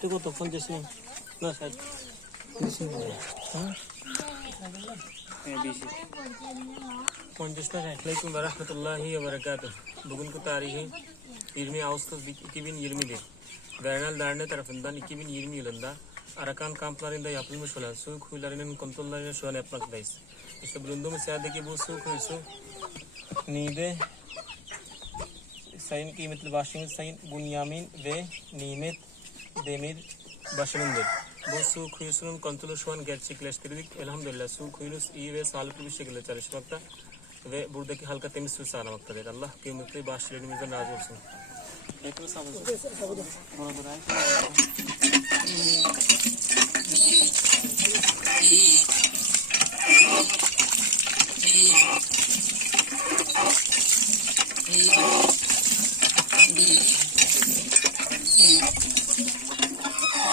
দেখতে কত পঞ্চাশ মিনিট না ষাট হ্যাঁ পঞ্চাশ na Assalamualaikum warahmatullahi wabarakatuh. Bugünkü tarihi 20 Ağustos 2021. Vernal Derneği tarafından 2020 yılında Arakan kamplarında yapılmış olan su kuyularının kontrollerini şu an yapmaktayız. İşte bulunduğumuz yerdeki bu su kuyusu Niğde Sayın kıymetli başkanımız Sayın Bunyamin ve Nimet Demir başımındır. Bu su kuyusunun kontrolü şu an gerçekleştirdik. Elhamdülillah su kuyunuz iyi ve sağlıklı bir şekilde çalışmakta ve buradaki halka temiz su sağlamaktadır. Allah kıymetli başlarımızdan razı olsun. Ekmek sağ olsun.